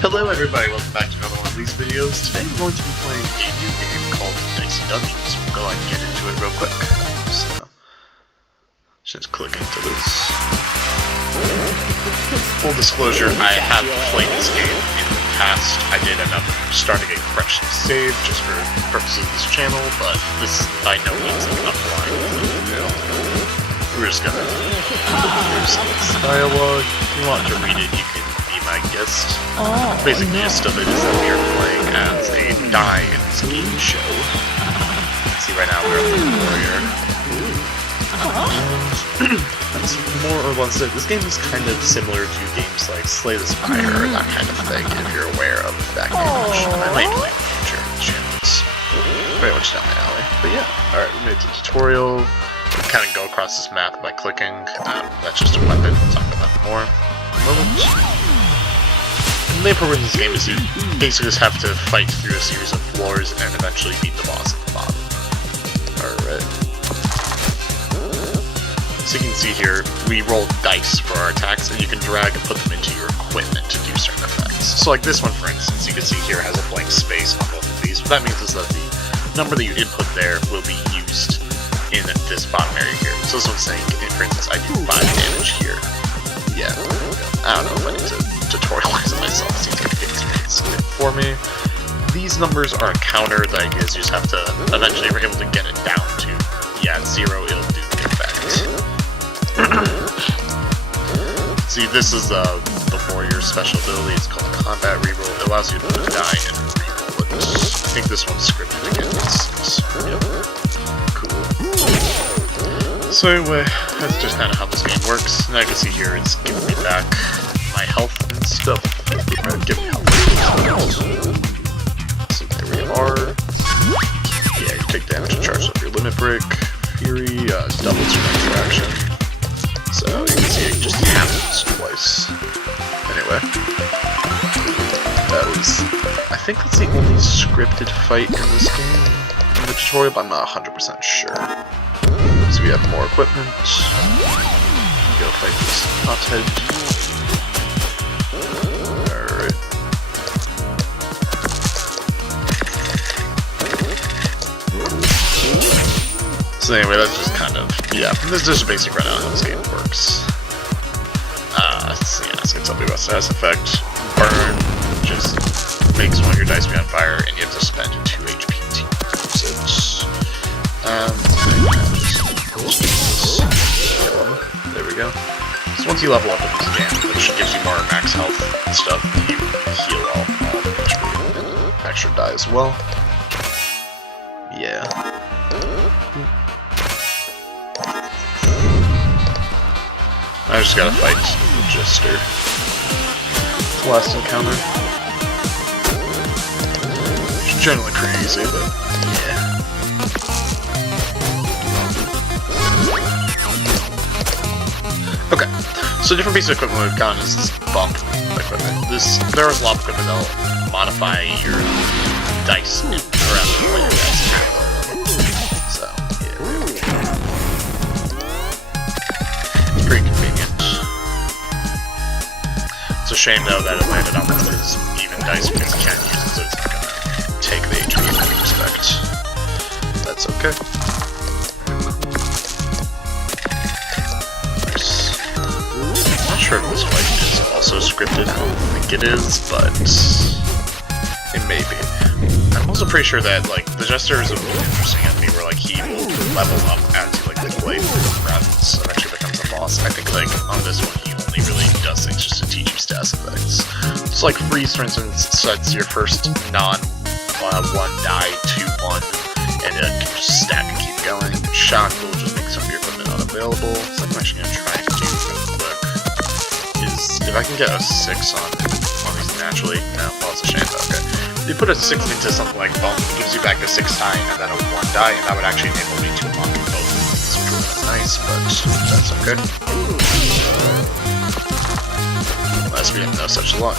Hello everybody, welcome back to another one of these videos. Today we're going to be playing a new game called Dicey Dungeons. We'll go ahead and get into it real quick. So, just click into this. Full disclosure, I have played this game in the past. I did end up starting a fresh save just for purposes of this channel, but this by no means is an upline. We're just gonna use this dialogue. If you want to read it, you can be my guest. Basic gist of it is that we are playing as a die in this game show. See, right now we're a warrior. That's more or less it. This game is kind of similar to games like Slay the Spire, that kind of thing, if you're aware of that game. I might play in the future. This channel is very much down my alley. But yeah, alright, we made the tutorial. We kind of go across this map by clicking. That's just a weapon. We'll talk about that more in a moment. The main purpose of this game is you basically just have to fight through a series of floors and eventually beat the boss at the bottom. Alright. So you can see here, we roll dice for our attacks, and you can drag and put them into your equipment to do certain effects. So like this one, for instance, you can see here has a blank space on both of these. What that means is that the number that you input there will be used in this bottom area here. So this one's saying, for instance, I do 5 damage here. Yeah, I don't know if I need to tutorialize it myself. It seems like a big experience for me. These numbers are a counter. The idea is you just have to, eventually we're able to get it down to, yeah, 0, it'll do the effect. See, this is the warrior special ability. It's called combat reroll. It allows you to die and reroll it. I think this one's scripted again. Yep. So anyway, that's just kind of how this game works. And I can see here it's giving me back my health and stuff. Give me health. So there we are. Yeah, you take damage and charge up your limit break. Fury doubles your extra action. So you can see it just happens twice. Anyway, that was. I think that's the only scripted fight in this game in the tutorial, but I'm not 100% sure. So we have more equipment. Go fight this hothead. Alright. So anyway, that's just kind of, yeah, this is just a basic rundown of how this game works. Let's see, it's gonna tell me about status effect. Burn just makes one of your dice be on fire, and you have to spend 2 HP to use it. There we go. So once you level up in this game, which gives you more max health and stuff, you heal all HP and extra die as well. Yeah. I just gotta fight Jester. It's the last encounter. It's generally pretty easy, but yeah. Okay, so different pieces of equipment we've gotten is this bump equipment. There is a lot of equipment that'll modify your dice around the way your dice attack. So, yeah, it's pretty convenient. It's a shame though that it landed on with his even dice because you can't use it, so it's not gonna take the HP that you expect. That's okay. If this fight is also scripted. I don't think it is, but it may be. I'm also pretty sure that like the Jester is a really interesting enemy where like he will level up as you like the blade runs and eventually becomes a boss. I think like on this one he only really does things just to teach you status effects. So like freeze, for instance, sets your first non one die to 1, and it can just stack and keep going. Shock will just make some of your equipment unavailable. So I'm actually gonna try and do real quick. If I can get a 6 on these naturally, no, well it's a shame though, okay. If you put a 6 into something like bump, it gives you back a 6 die and then a 1 die, and that would actually enable me to unlock both of these, which would be nice, but that's okay. Unless we have no such luck.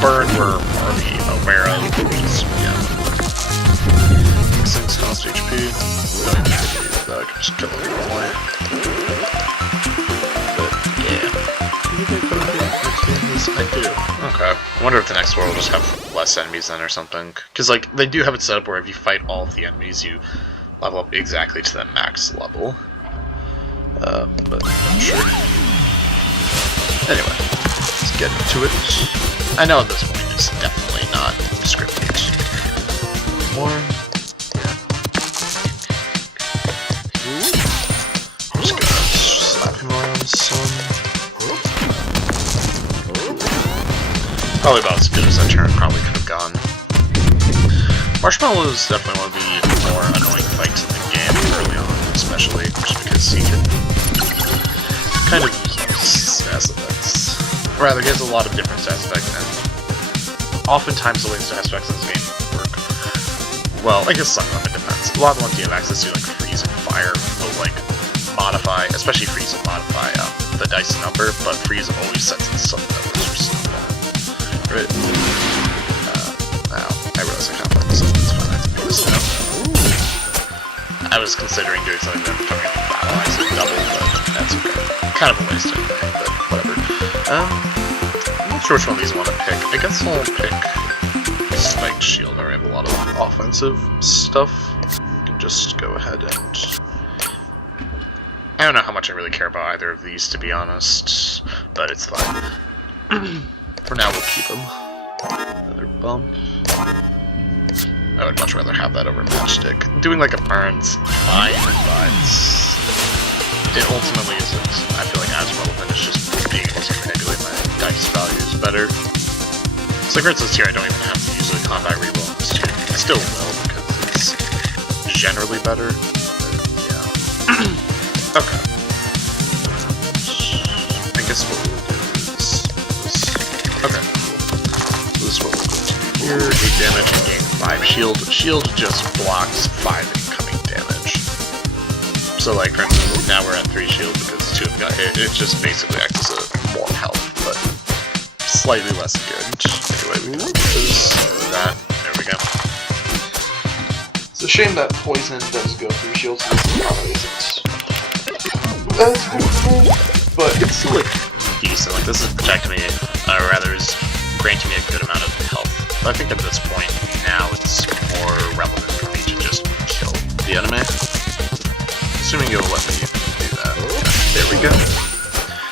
Burn we're already aware of, which is, yeah. These things cost HP, no HP, I can just kill them normally. I do. Okay. I wonder if the next world will just have less enemies then or something. Because, like, they do have it set up where if you fight all of the enemies, you level up exactly to the max level. But I'm sure. Anyway, let's get into it. I know at this point it's definitely not scripted. More. Yeah. I'm just gonna slap him around some. Probably about as good as that turn probably could have gone. Marshmallow is definitely one of the more annoying fights in the game early on, especially just because he can kind of use stats effects. Rather, he has a lot of different stats effects, and oftentimes the way stats effects in this game work. Well, I guess some of them it depends. A lot of the ones you have access to, like freeze and fire, will like modify, especially freeze will modify the dice number, but freeze always sets in some numbers or something. Right. Wow, I realize I can't play this, so it's fine. I have to make this now. I was considering doing something that took me battle ice and double, but that's okay. Kind of a waste anyway, but whatever. I'm not sure which one of these I want to pick. I guess I'll pick Spiked Shield. I have a lot of offensive stuff. You can just go ahead and... I don't know how much I really care about either of these, to be honest, but it's fine. For now, we'll keep them. Another bump. I would much rather have that over Matchstick. Doing like a burn's fine, but it ultimately isn't, I feel like, as relevant. It's just being able to manipulate my dice values better. So for instance here, I don't even have to use a combat reroll in this turn. I still will, because it's generally better. But, yeah. Okay. I guess what we'll do is... Okay, cool. So this is what we'll go to here. 8 damage and gain 5 shield. Shield just blocks 5 incoming damage. So like, for instance, now we're at 3 shield because 2 have got hit. It just basically acts as a more health, but slightly less good. Anyway, we can use that. There we go. It's a shame that poison does go through shields, so this probably isn't as good, but it's still like decent. Like, this is protecting me, rather is granting me a good amount of health. But I think at this point now it's more relevant for me to just kill the enemy. Assuming you'll let me do that. There we go.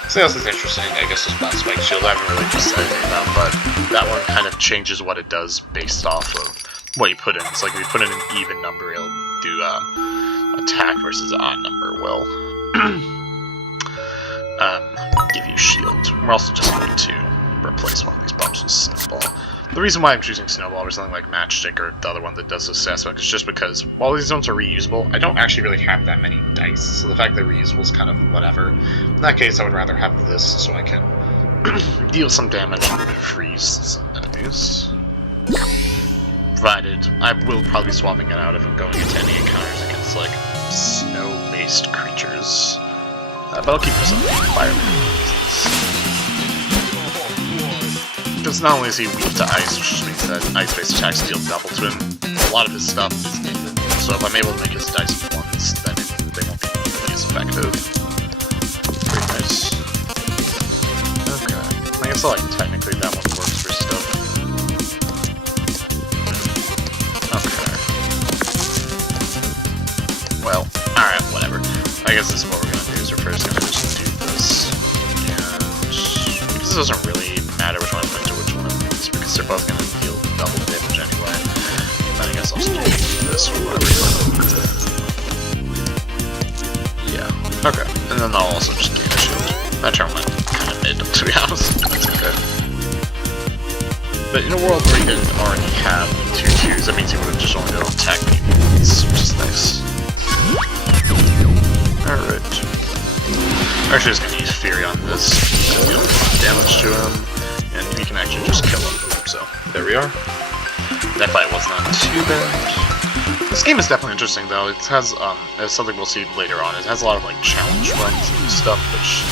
Something else that's interesting, I guess, is about Spiked Shield. I haven't really decided about, but that one kind of changes what it does based off of what you put in. It's like if you put in an even number, it'll do attack versus an odd number will give you shield. We're also just going to replace one of these bumps with Snowball. The reason why I'm choosing Snowball over something like Matchstick or the other one that does this aspect is just because while these ones are reusable, I don't actually really have that many dice, so the fact that reusable is kind of whatever. In that case, I would rather have this so I can deal some damage and freeze some enemies. Provided, I will probably be swapping it out if I'm going into any encounters against, like, snow-based creatures. But I'll keep this up for Fireman. Because not only is he weak to ice, which just means that ice-based attacks deal double to him, a lot of his stuff is native. So if I'm able to make his dice once, then they won't be nearly as effective. Pretty nice. Okay. I guess like technically that one works for stuff. Okay. Well, alright, whatever. I guess this is what we're gonna do, is we're first gonna just do this. And because this doesn't really matter which one I put into which one of these, because they're both gonna deal double damage anyway. Then I guess I'll still do this or whatever. Yeah. Okay. And then I'll also just gain a shield. That turn went kind of mid, to be honest. That's okay. But in a world where you didn't already have 2 tiers, that means you would have just only been able to attack me once, which is nice. Alright. I'm actually just gonna use Fury on this to deal damage to him, and you can actually just kill him. So, there we are. That fight was not too bad. This game is definitely interesting though. It has, as something we'll see later on, it has a lot of like challenge runs and stuff which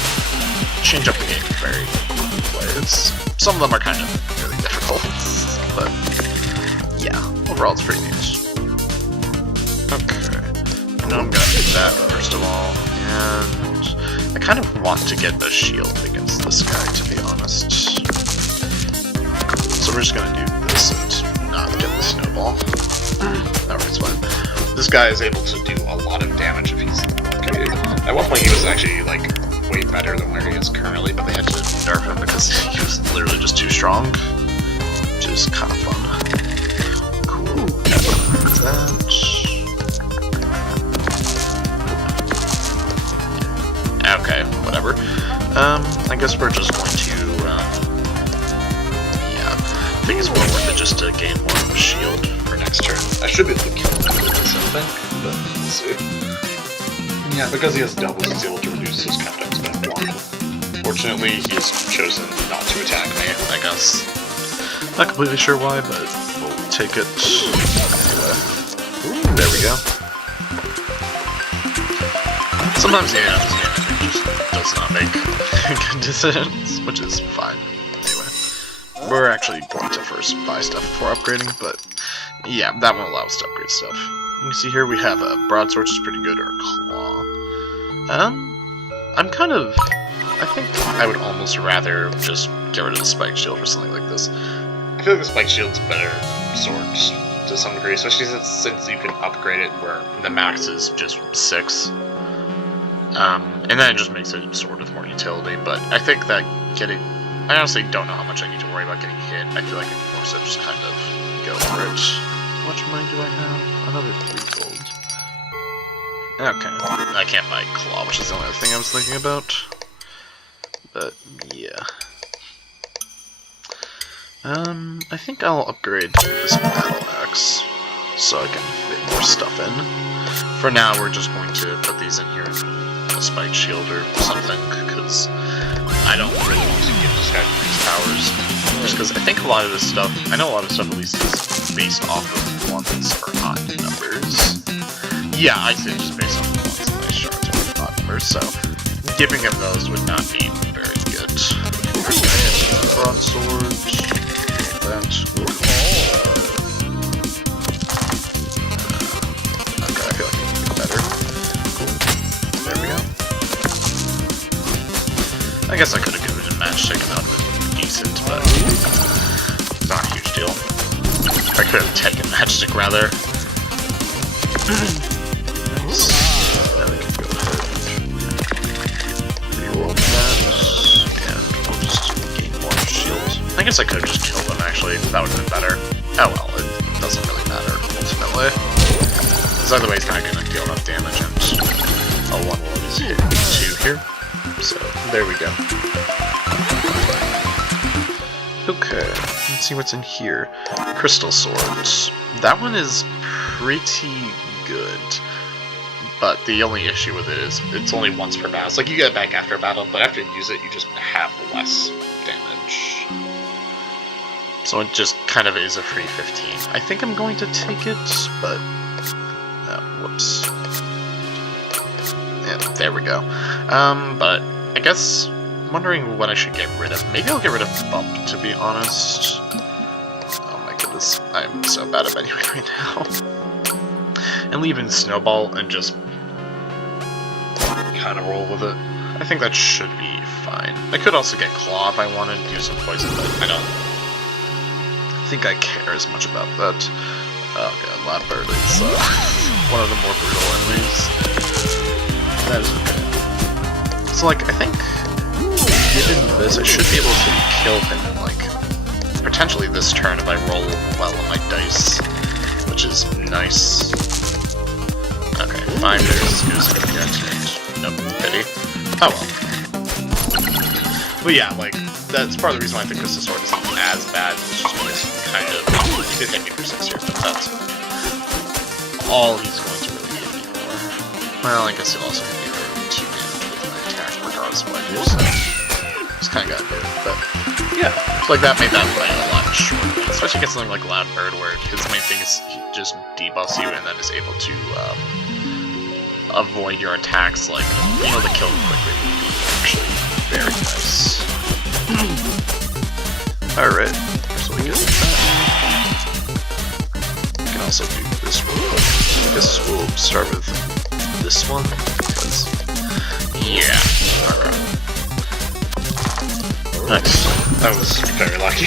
change up the game in very ways. Some of them are kind of really difficult, but yeah, overall it's pretty neat. Okay, now I'm gonna do that first of all, and I kind of want to get a shield against this guy, to be honest. we're just gonna do this and not get the snowball. Alright, it's fine. This guy is able to do a lot of damage if he's okay. At one point he was actually like way better than where he is currently, but they had to nerf him because he was literally just too strong. Which is kind of fun. Cool. That. Okay, whatever. I guess we're just going to, yeah, I think it's more worth it just to gain more of a shield for next turn. I should be able to kill him with this, I think, but let's see. Yeah, because he has doubles, he's able to reduce his countdowns by 1. Fortunately, he's chosen not to attack me, I guess. Not completely sure why, but we'll take it. Anyway. Ooh, there we go. Sometimes, yeah, just does not make good decisions, which is fine. Anyway, we're actually going to first buy stuff before upgrading, but yeah, that won't allow us to upgrade stuff. You can see here we have a broadsword, which is pretty good, or a claw. I'm kind of... I think I would almost rather just get rid of the spike shield for something like this. I feel like the spike shield's better swords to some degree, especially since you can upgrade it where the max is just 6. And then it just makes it sword with more utility, but I think that getting... I honestly don't know how much I need to worry about getting hit. I feel like I can more so just kind of go for it. How much money do I have? Another 3 gold. Okay. I can't buy claw, which is the only other thing I was thinking about. But, yeah. I think I'll upgrade this battle axe so I can fit more stuff in. For now, we're just going to put these in here and a spike shield or something, because I don't really want to give this guy these powers. Just because I think a lot of this stuff, I know a lot of stuff at least is based off of ones or odd numbers. Yeah, I say just based off of ones and nice shards or odd numbers, so giving him those would not be very good. Broadsword. That. Okay, I feel like it can be better. Cool. There we go. I guess I could have given it a matchstick and that would have been decent, but not a huge deal. I could have taken matchstick rather. Nice. Now we can go ahead and reroll that, and we'll just gain more shield. I guess I could have just killed him actually, that would have been better. Oh well, it doesn't really matter ultimately. Because either way he's not going to deal enough damage, and a 1 wound is hit 2 here. So, there we go. Okay, let's see what's in here. Crystal swords. That one is pretty good. But the only issue with it is it's only once per battle. It's like you get it back after a battle, but after you use it, you just have less damage. So it just kind of is a free 15. I think I'm going to take it, but... whoops. Yeah, there we go. But I guess I'm wondering what I should get rid of. Maybe I'll get rid of Bump, to be honest. Oh my goodness, I'm so bad at menuing right now. And leave in Snowball and just kind of roll with it. I think that should be fine. I could also get Claw if I wanted to do some poison, but I don't think I care as much about that. Oh god, Loudbird is one of the more brutal enemies. That is okay. So like, I think, given this, I should be able to kill him in like, potentially this turn if I roll well on my dice, which is nice. Okay, 5 days is gonna get nope, pity. Oh well. But yeah, like, that's part of the reason why I think Crystal Sword isn't as bad. It's just because kind of, he did hit me for 6 here, but that's all he's going to really hit me for. Well, I guess he'll also hit me for 2 damage with my attack, regardless of what I do, so just kinda gotta do it. But yeah, like that made that fight a lot shorter. Especially against something like Loudbird, where his main thing is he just debuffs you and then is able to avoid your attacks, like being able to kill him quickly would be actually very nice. Alright, so we get that. We can also do this real quick. I guess we'll start with this one, because, yeah, alright. Nice. That was very lucky.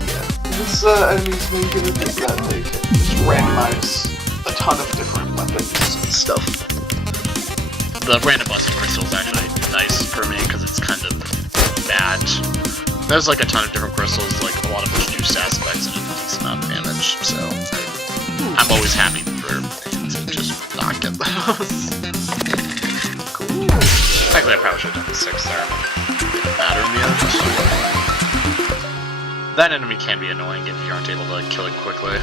Yeah. This enemy's main gimmick is that they can just randomize a ton of different weapons and stuff. The random busting crystal is actually nice for me because it's kind of bad. There's like a ton of different crystals, like a lot of which do stats effects and a decent amount of damage, so I'm always happy for to just not get those. Cool. Technically I probably should have done the 6 there. Didn't matter in the end. That enemy can be annoying if you aren't able to kill it quickly.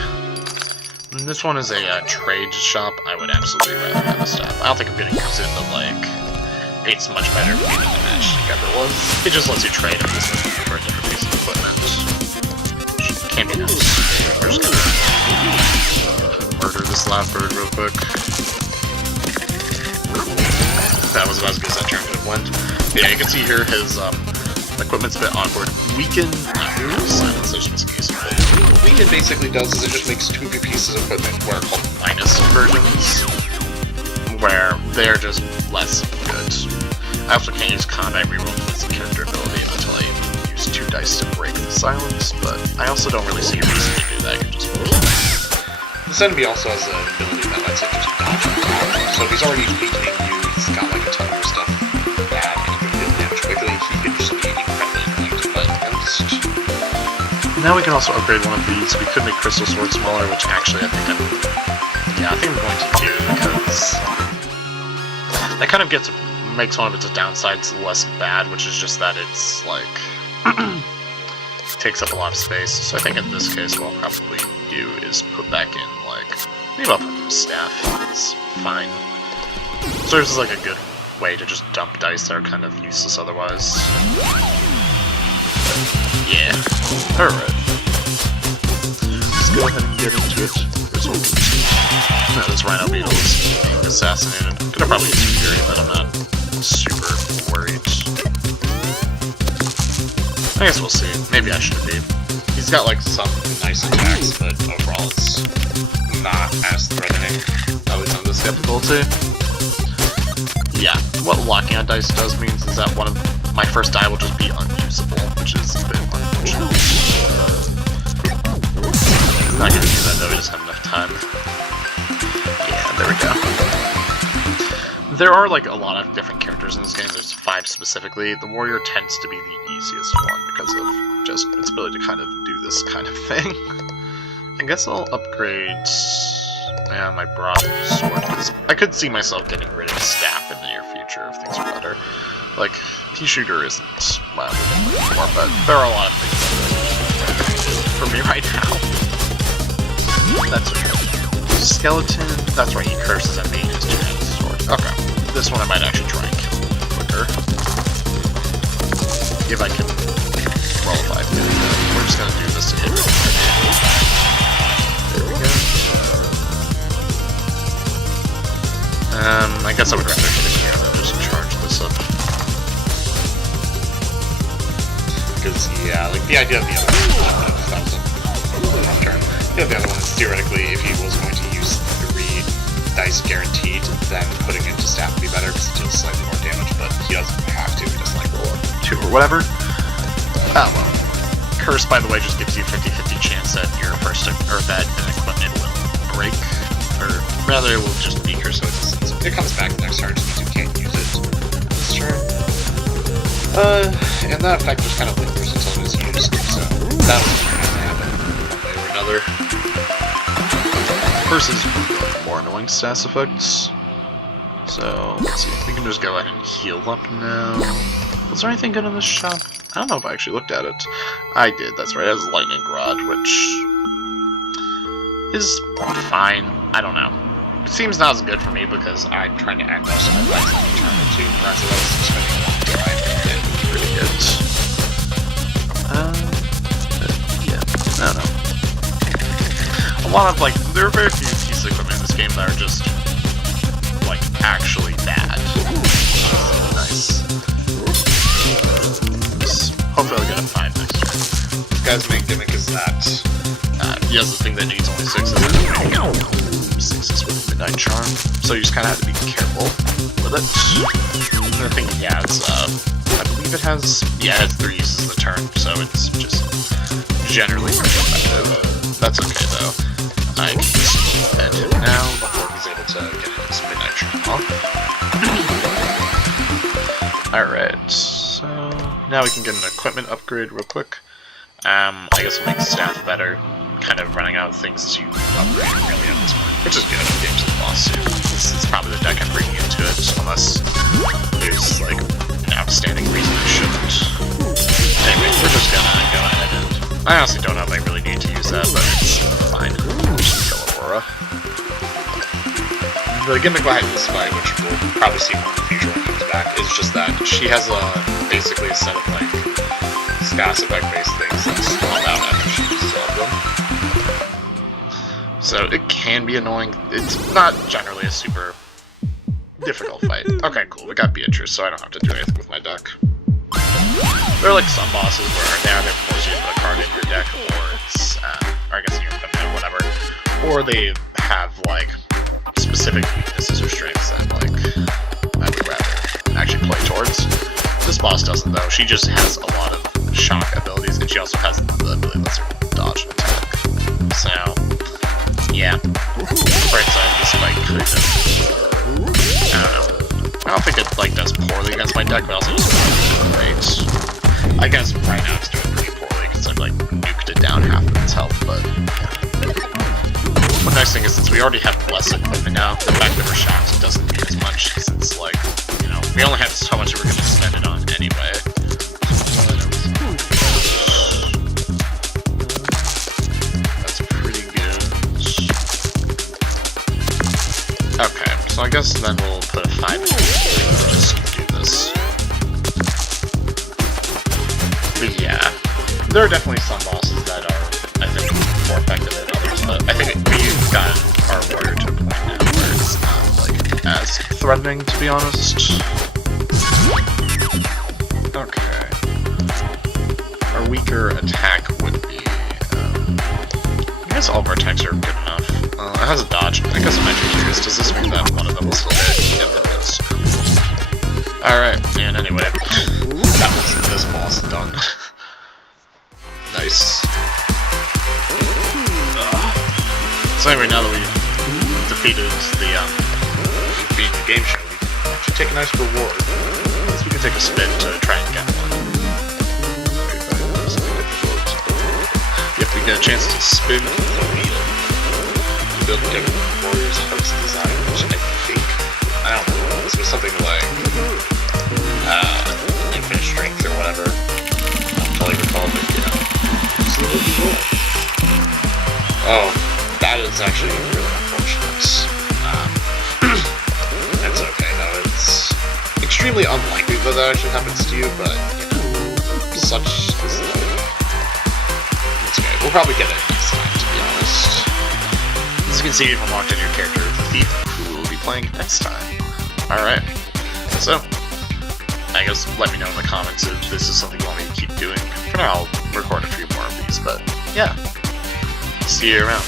And this one is a trade shop. I would absolutely rather have a staff. I don't think I'm getting used to it, but like, it's much better for me than the match ever was. It just lets you trade if this is for a different piece of equipment. Which can be nice. We're just gonna murder this lab bird real quick. That was about as good as that turn could have went. But yeah, you can see here his equipment's a bit awkward. Weaken, silence, there's some case. What Weaken basically does is it just makes 2 pieces of equipment what are called minus versions, where they're just less good. I also can't use combat reroll as a character ability until I use 2 dice to break the silence, but I also don't really see a reason to do that. I can just kill it. This enemy also has an ability that lets it just dodge on top. So if he's already weakening you, he's got like a ton of stuff bad, and he can deal damage quickly, he can just be incredibly annoying to fight against. Now we can also upgrade one of these. We could make Crystal Sword smaller, which actually I think I'm going to do, because that kind of makes one of its downsides less bad, which is just that it's like takes up a lot of space. So I think in this case what I'll probably do is put back in like maybe I'll put staff. It's fine. Serves as like a good way to just dump dice that are kind of useless otherwise. Yeah. Alright. Let's go ahead and get into it. No, this Rhino Beetle is being assassinated. Could have probably used Fury, but I'm not super worried. I guess we'll see. Maybe I should be. He's got like some nice attacks, but overall it's not as threatening. At least on this difficulty. Yeah, what locking on dice does means is that one of my first die will just be unusable, which is a bit unfortunate. Not gonna do that though, we just have enough time. Yeah, there we go. There are like a lot of different characters in this game, there's 5 specifically. The warrior tends to be the easiest one because of just its ability to kind of do this kind of thing. I guess I'll upgrade my broadsword, because I could see myself getting rid of staff in the near future if things are better. Like, pea shooter isn't what I would like for, but there are a lot of things for me right now. That's okay. Skeleton, that's right, he curses at me and his 2-handed sword. Okay, this one I might actually try and kill quicker. If I can roll a 5. We're just gonna do this to hit really hard. There we go. I guess I would rather hit it here than just charge this up. Because, yeah, like, the idea of the other one is theoretically, if he was going to use 3 dice guaranteed, then putting it into staff would be better, because it deals slightly more damage, but he doesn't have to, he just, like, roll up 2 or whatever. Oh, well. Curse, by the way, just gives you a 50-50 chance that your first, or that an equipment will break, or rather, it will just be cursed, so it comes back the next turn, just means you can't use it this turn. And that effect just kind of lingers until it is used, so that was going to happen one way or another. Versus more annoying stats effects. So, let's see, we can just go ahead and heal up now. Was there anything good in this shop? I don't know if I actually looked at it. I did, that's right, it has a lightning rod, which is fine. I don't know. It seems not as good for me because I'm trying to act most of my life on the turn too, rather than spending a long time and it was really good. Yeah, I don't know. A lot of, like, there are very few pieces of equipment in this game that are just, like, actually bad. Nice. Hopefully I'll get a 5 next turn. This guy's main gimmick is that he has this thing that needs only 6s and 6s with Midnight Charm, so you just kind of have to be careful with it. Another thing he has, I believe believe it has, yeah, it has 3 uses a turn, so it's just generally pretty effective. That's okay though. I can just end him now before he's able to get his midnight trauma. Alright, so now we can get an equipment upgrade real quick. I guess we'll make staff better. Kind of running out of things to upgrade really at this point, which is good. Game's the boss soon. This is probably the deck I'm bringing into it, unless there's like an outstanding reason I shouldn't. Anyway, we're just gonna go ahead and I honestly don't know if I really need to use that, but it's fine. Just kill Aurora. The gimmick behind this fight, which we'll probably see more in the future when it comes back, is just that she has basically a set of like status effect based things that spawn out after she uses all of them. So it can be annoying. It's not generally a super difficult fight. Okay, cool. We got Beatrice, so I don't have to do anything with my deck. There are like some bosses where they either force you to put a card in your deck, or it's, or I guess in your equipment or whatever, or they have like specific weaknesses or strengths that like I would rather actually play towards. This boss doesn't though. She just has a lot of shock abilities, and she also has the ability that lets her dodge and attack. So yeah, the bright side of this fight could have, I don't know. I don't think it like does poorly against my deck, but also doesn't great. I guess right now it's doing pretty poorly because I've like nuked it down half of its health, but yeah. One nice thing is since we already have less equipment now, the fact that we're shocked doesn't do as much because it's like, you know, we only have so much that we're going to spend it on anyway. That's pretty good. Okay, so I guess then we'll put a 5 in just do this. But yeah, there are definitely some bosses that are, I think, more effective than others, but I think we've gotten our warrior to a point now where it's not, like, as threatening, to be honest. Okay. Our weaker attack would be, I guess all of our attacks are good enough. It has a dodge. I guess I'm actually curious, does this mean that one of them will still hit? Yep, it does. Alright, and anyway, that was this boss done. Nice. So anyway, now that we've defeated the game show, we can actually take a nice reward. So we can take a spin to try and get one. Yep, we get a chance to spin the wheel. Build a warrior's host design, which I think, I don't know, this was something like infinite strength or whatever. I don't totally recall, but yeah. Oh, that is actually really unfortunate. That's okay though, it's extremely unlikely that that actually happens to you, but, you know, such is life. It's okay, we'll probably get it next time, to be honest. As you can see, you've unlocked a new character, the Thief, who will be playing next time. Alright, so, I guess let me know in the comments if this is something you want me to keep doing. For now, I'll record a few more of these, but yeah, see you around.